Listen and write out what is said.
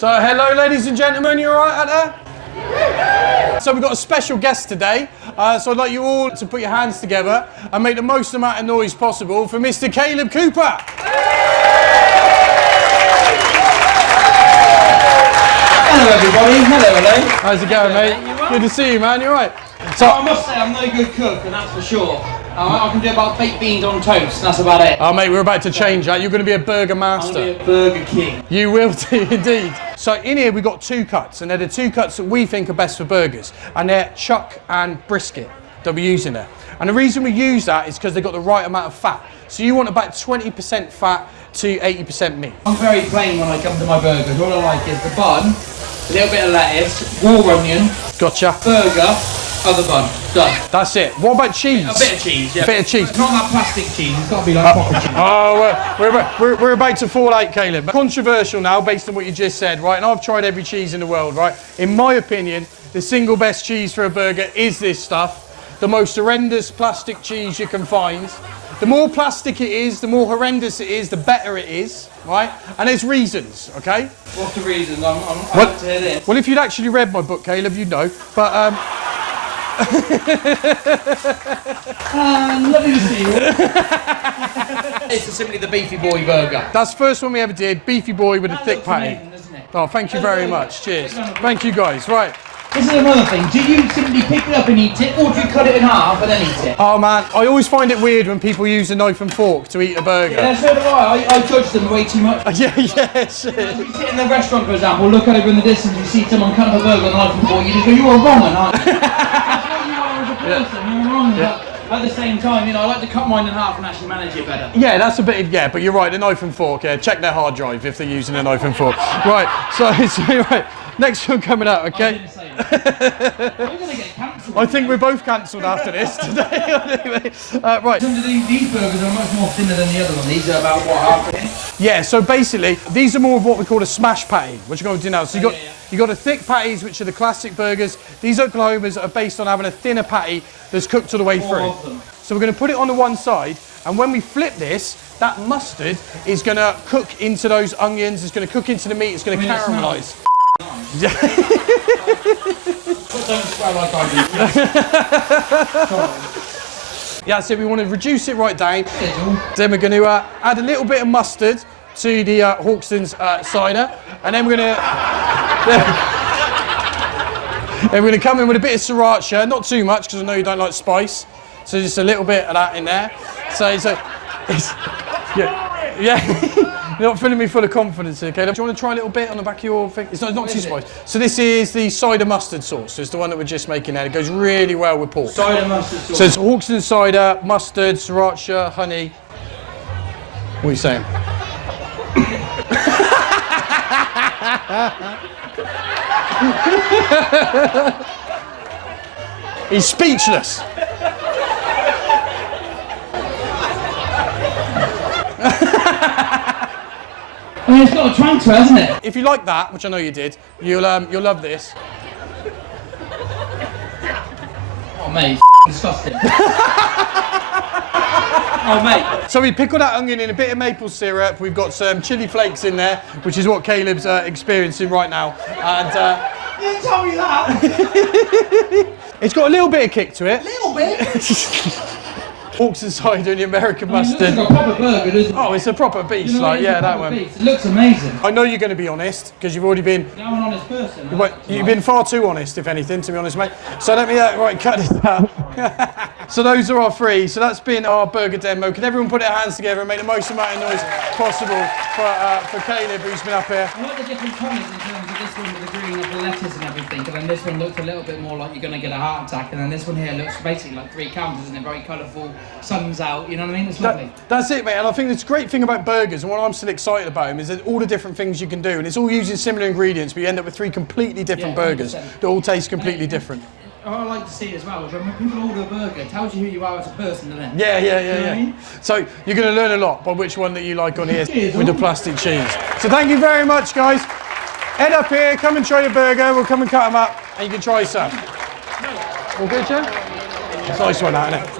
So, hello, ladies and gentlemen, you all right out there? So we've got a special guest today, so I'd like you all to put your hands together and make the most amount of noise possible for Mr. Kaleb Cooper. Hello everybody, hello. How's it going, mate? Good to see you, man, you all right? So I must say I'm no good cook, and that's for sure. I can do about baked beans on toast, and that's about it. Oh, mate, we're about to change that. You're going to be a burger master. I'm going to be a burger king. You will do, indeed. So in here we've got two cuts, and they're the two cuts that we think are best for burgers, and they're chuck and brisket that we're using there. And the reason we use that is because they've got the right amount of fat. So you want about 20% fat to 80% meat. I'm very plain when I come to my burgers. All I like is the bun, a little bit of lettuce, raw onion, Gotcha. burger, other bun. Done. That's it. What about cheese? A bit of cheese, yeah. A bit of cheese. It's not that plastic cheese, it's got to be like proper cheese. Oh, we're about to fall out, Kaleb. Controversial now, based on what you just said, right? And I've tried every cheese in the world, right? In my opinion, the single best cheese for a burger is this stuff. The most horrendous plastic cheese you can find. The more plastic it is, the more horrendous it is, the better it is, right? And there's reasons, okay? What's the reason? I'd like to hear this. Well, if you'd actually read my book, Kaleb, you'd know. But, lovely to see you. It's simply the Beefy Boy burger. that's the first one we ever did, Beefy Boy with a thick patty. Amazing, doesn't it? Oh, thank you very much. Cheers. Thank you, guys. Right. This is another thing. Do you simply pick it up and eat it, or do you cut it in half and then eat it? Oh, man, I always find it weird when people use a knife and fork to eat a burger. Yeah, so do I. I judge them way too much. Yeah, shit. If you sit in the restaurant, for example, look over in the distance, you see someone cut up a burger with a knife and fork, you just go, you're a wrong one, aren't you? That's what you are as a person, you're wrong. Yeah. But at the same time, you know, I like to cut mine in half and actually manage it better. Yeah, that's a bit, yeah, but you're right, the knife and fork, yeah. Check their hard drive if they're using a knife and fork. Right, so right, next one coming up, okay? I didn't say that. We're going to get cancelled. I think we're both cancelled after this today. Right. These burgers are much more thinner than the other one. These are about, what, half an inch? Yeah, so basically, these are more of what we call a smash patty, which you're going to do now. So you got the thick patties, which are the classic burgers. These Oklahomas are based on having a thinner patty that's cooked all the way through. So we're going to put it on the one side, and when we flip this, that mustard is going to cook into those onions, it's going to cook into the meat, it's going to caramelise. Don't smell like I do. Yeah, so we want to reduce it right down. Then we're going to add a little bit of mustard to the Hawkston's cider, and then we're going to come in with a bit of sriracha, not too much because I know you don't like spice, so just a little bit of that in there. So it's yeah. You're not filling me full of confidence here, Kaleb. Do you want to try a little bit on the back of your thing? It's not too spicy. So this is the cider mustard sauce. It's the one that we're just making there. It goes really well with pork. Cider mustard sauce. So it's Hawkston cider, mustard, sriracha, honey. What are you saying? He's speechless. I mean, it's got a transfer, hasn't it? If you like that, which I know you did, you'll love this. Oh, mate, it's disgusting. Oh, mate. So we pickled that onion in a bit of maple syrup. We've got some chili flakes in there, which is what Kaleb's experiencing right now. And You didn't tell me that. it's got a little bit of kick to it. Little bit. Hawkston cider and the American mustard. It's like a proper burger, doesn't it? Oh, it's a proper beast, You know, like, it's yeah, a that proper one. beast. It looks amazing. I know you're going to be honest, because you've already been... I'm an honest person. You've been far too honest, if anything, to be honest, mate. So let me, right, cut this out. So those are our three. So that's been our burger demo. Can everyone put their hands together and make the most amount of noise possible for Kaleb, who's been up here? I like the different colours in terms of this one with the green of the lettuce and everything, and then this one looks a little bit more like you're going to get a heart attack, and then this one here looks basically like 3 counters, and they're very colourful, sun's out, you know what I mean? It's lovely. That's it, mate. And I think the great thing about burgers, and what I'm still excited about them, is that all the different things you can do, and it's all using similar ingredients, but you end up with 3 completely different burgers 100%. that all taste completely different. What I like to see as well is when people order a burger, it tells you who you are as a person, doesn't it? Yeah. You know what I mean? So you're going to learn a lot by which one that you like on here Cheers, with the plastic cheese. So thank you very much, guys. Head up here, come and try your burger. We'll come and cut them up, and you can try some. All good, Joe? It's a nice one, that, isn't it?